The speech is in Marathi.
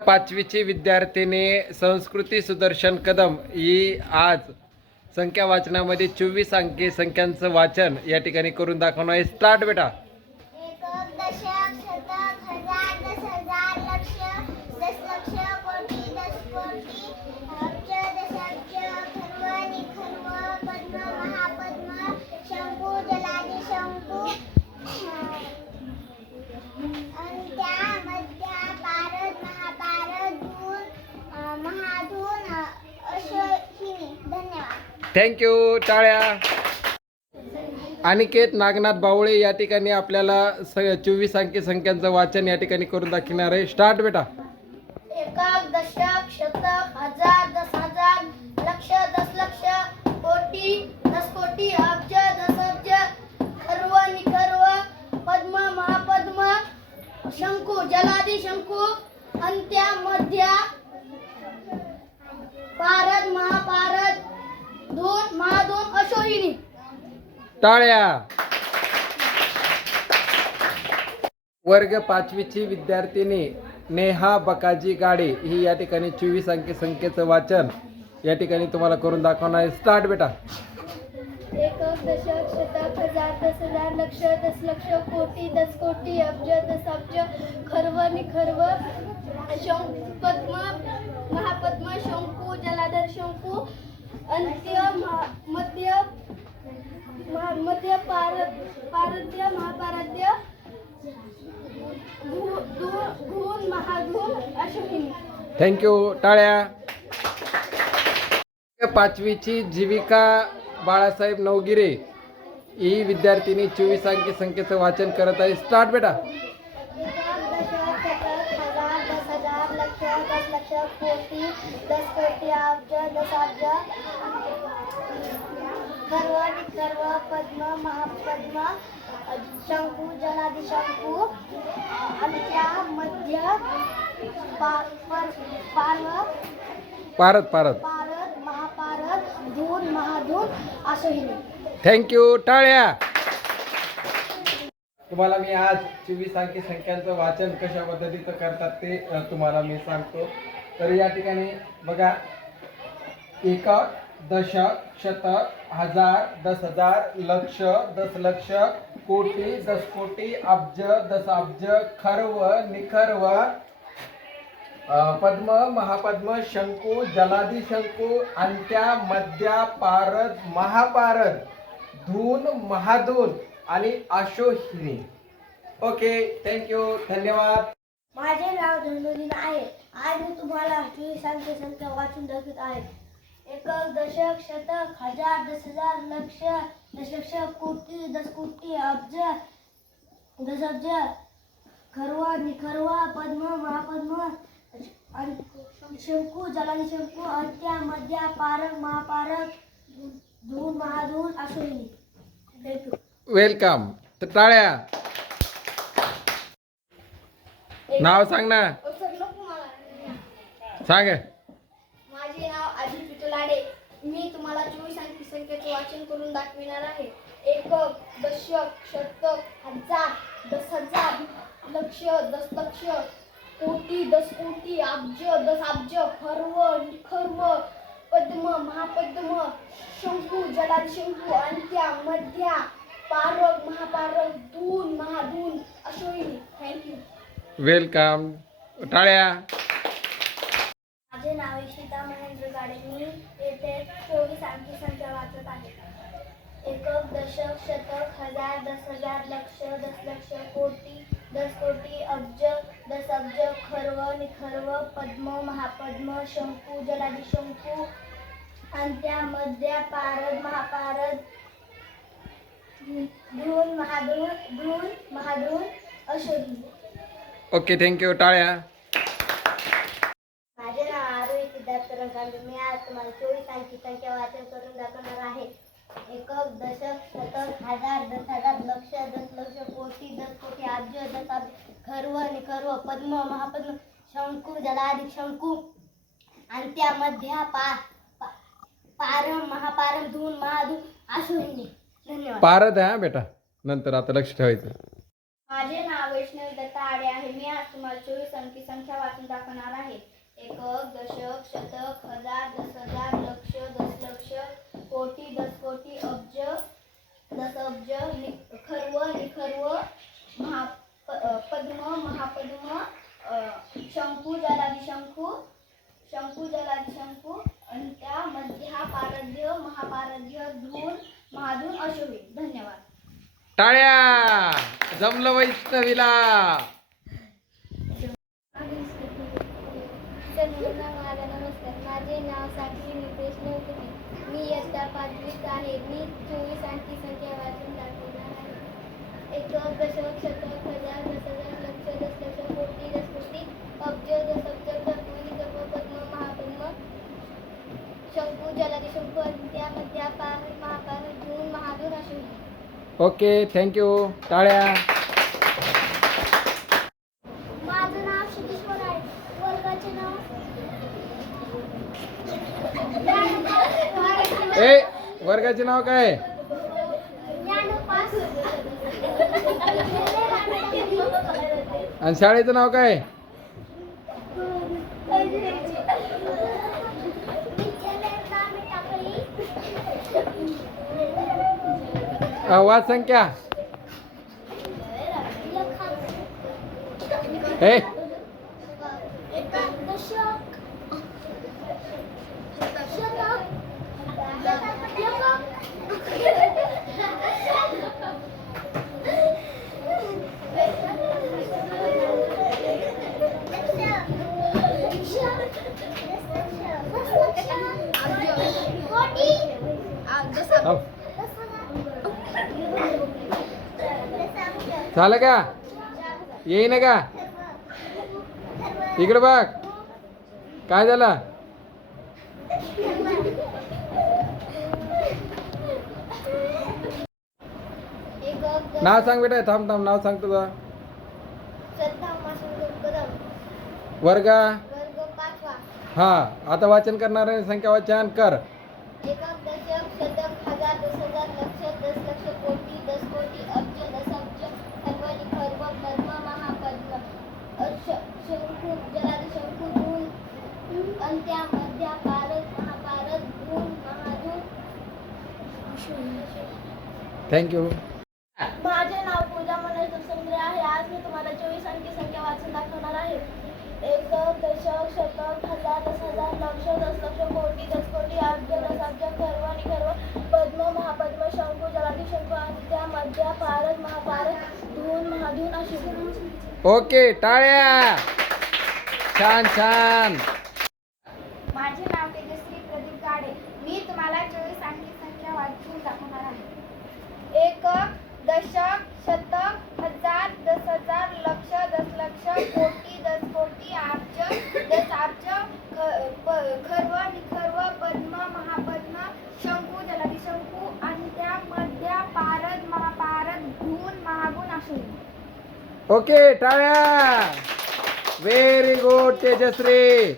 पाचवीची विद्यार्थिनी संस्कृती सुदर्शन कदम ही आज संख्या वाचनामध्ये 24 अंकी संख्यांचं वाचन या ठिकाणी करून दाखवणार आहे. स्टार्ट बेटा. एकक दशक शतक हजार दस हजार लक्ष दस लक्ष कोटी दस कोटी अब्ज दशाब्ज खर्व निखर्व पद्म महापद्म शंकू जलादी शंकू अंत्या मध्या पारद महापारद धून महाधून अशोहिनी. धन्यवाद. थँक्यू. टाळ्या. अनिकेत नागनाथ बावळे या ठिकाणी आपल्याला 24 अंकी संख्यांचं वाचन या ठिकाणी करून दाखवणार आहे. स्टार्ट बेटा. एकक दशक शतक हजार दस हजार लक्ष दस लक्ष कोटी दस कोटी अब्ज दस अब्ज खर्व निखर्व पद्म महापद्म शंकू जलादी शंकू अंत्या मध्या पारद महापारद धून महाधून अशोहिनी. टाळ्या. वर्ग पाचवीची विद्यार्थिनी नेहा बकाजी गाडे ही या ठिकाणी 24 अंकी संख्येचं वाचन या ठिकाणी तुम्हाला करून दाखवणार आहे. स्टार्ट बेटा. एकक दशक शतक हजार दस हजार लक्ष दस लक्ष कोटी दस कोटी अब्ज दस अब्ज खर्व निखर्व पद्म महापद्म शंकू जलाधर शंकू अंत्य मध्य मध्य पारद्य महापारद्य धून महाधून अशोहिनी. थँक्यू. टाळ्या. पाचवीची जीविका बाळासाहेब नवगिरे ही विद्यार्थिनी 24 अंकी संख्येचं वाचन करत आहे. स्टार्ट बेटा. हजार दस हजार लक्ष दस लक्ष कोटी दस कोटी अब्ज दस अब्ज खर्व निखर्व पद्म महापद्म शंकू जलादी शंकू अंत्या मध्य पारद पारद महापारद धून महाधून अशोहिनी. थँक्यू. टाळ्या. तुम्हाला मी आज 24 अंकी संख्यांचं वाचन कशा पद्धतीचं करतात ते तुम्हाला मी सांगतो. तर या ठिकाणी बघा, एकक दशक शतक हजार दस हजार लक्ष दस लक्ष कोटी दस कोटी अब्ज दस अब्ज खर्व निखर्व पद्म महापद्म शंकू जलादी शंकू अंत्या मध्या पारद महापारद धून महाधून आणि अशोहिनी. ओके. थँक्यू. धन्यवाद. माझे नाव धनुलीन आहे. आज मी तुम्हाला 24 अंकी संख्या वाचून दाखवत आहे. एकक दशक शतक हजार दस हजार लक्ष दस लक्ष कोटी दस कोटी अब्ज दस अब्ज खर्व निखर्व पद्म महापद्म शंकू जलादी शंकू अंत्या मध्या पारद महापारद धून महाधून अशोहिनी. थँक्यू. वेलकम. तर टाळ्या. नाव सांग ना. सांग. माझे नाव अजित पिटलाडे. मी तुम्हाला 24 अंकी संख्येचे वाचन करून दाखविणार आहे. एकक दशक शतक हजार दस हजार लक्ष दस लक्ष कोटी दस कोटी अब्ज दस अब्ज खर्व निखर्व पद्म महापद्म शंकू जलादी शंकू अंत्या मध्या पारद महापारद धून महाधून अशोहिनी. थँक्यू. वेलकम. टाळ्या. माझे नाव इशिता महेंद्र गाडे. मी येथे 24 अंकी संख्या वाचत आहे. एकक दशक शतक हजार दस हजार लक्ष दस लक्ष कोटी दस कोटी अब्ज दस अब्ज खर्व निखर्व पद्म महापद्म शंकू जलादी शंकू अंत्या मध्या पारद महापारद धून महाधून अशोहिनी. ओके. थँक्यू. टाळ्या. माझे नाव आरोही सिद्धार्थ रंगांडे. मी आज तुम्हाला 24 अंकी संख्या वाचन करून दाखवणार आहे. एकक दशक शतक हजार दस हजार लक्ष दस लक्ष कोटी दस कोटी अब्ज दस अब्ज खर्व निखर्व पद्म महापद्म शंकू जलादी शंकू अंत्या मध्या पारम महापारम धून महाधून अशोहिनी. धन्यवाद. पारद आहे हा बेटा. नंतर आता लक्ष ठेवायचं. माझे नाव वैष्णवी दत्ता आडे आहे. मी आज तुम्हाला 24 अंकी संख्या वाचून दाखवणार आहे. एकक, दशक, शतक, हजार, 10,000, लक्ष, दशलक्ष, कोटी, दशकोटी, अब्ज, दशअब्ज, खर्व, निखर्व, पद्म, महापद्म, शंकू, जलादिशंकू, शंकू, जलादिशंकू, अंत्या, मध्या, पारध्य, महापारध्य, धून, महाधून, असे होईल. धन्यवाद. टाळ्या. जमलं वैष्णवीला. माझा नमस्कार. माझे नाव साक्षी नितेश नवकुटे. मी इयत्ता 5वीत आहे. मी 24 अंकी संख्या वाचून दाखवणार आहे. एकक, दशक, शतक, हजार, 10,000, लक्ष, दशलक्ष, कोटी, दशकोटी, अब्ज, दशअब्ज, खर्व, निखर्व, पद्म, महापद्म, शंकू, जलादिशंकू, अंत्या, मध्या, पार, महापार, धून, महाधून, असे होईल. Okay, thank you. टाळ्या. माझं नाव सिद्धेश्वर आहे. वर्गाचे नाव ए, वर्गाचे नाव काय? ज्ञानोपास. आणि शाळेचं नाव काय? वाच संख्या. ए, थांब. झालं का? येईन का? इकडे बघ. काय झालं? नाव सांग बेटा. थांब थांब, नाव सांग तुझं. श्रद्धा उमाशंकर कदम. वर्ग. वर्ग 5वा. हा, आता वाचन करणार आहे. संख्या वाचन कर. एकक, दशक, शतक, हजार, 10,000, लक्ष, दशलक्ष, कोटी, दशकोटी, अब्ज, दशअब्ज, खर्व, निखर्व, पद्म, महापद्म, शंकू, जलादिशंकू, धून, अंत्या, मध्या, पारद, महापारद, धून, महाधून. थँक्यू. माझे नाव पूजा मनोज दुसरे आहे. आज मी तुम्हाला 24 अंकी संख्या वाचून दाखवणार आहे. एकक, दशक, शतक, हजार, 10,000, लक्ष, दशलक्ष, कोटी, दशकोटी, अब्ज, दशअब्ज, खर्व, निखर्व, पद्म, महापद्म, शंकू, जलादिशंकू, अंत्या, मध्या, पारद, महापारद, धून, महाधून, अशी. ओके, टाळ्या. छान छान. माझे नाव तेजश्री प्रदीप गाडे. मी तुम्हाला 24 अंकी संख्या वाचून दाखवणार आहे. एकक, दशक, शतक, हजार, 10,000, लक्ष, दशलक्ष, कोटी, दशकोटी, अब्ज, दशअब्ज, खर्व, निखर्व, पद्म, महापद्म, शंकू, जलादिशंकू, अंत्या, मध्या, पारद, महापारद, धून, महागुण, असे. ओके, टाळ्या. Very good Tejashri.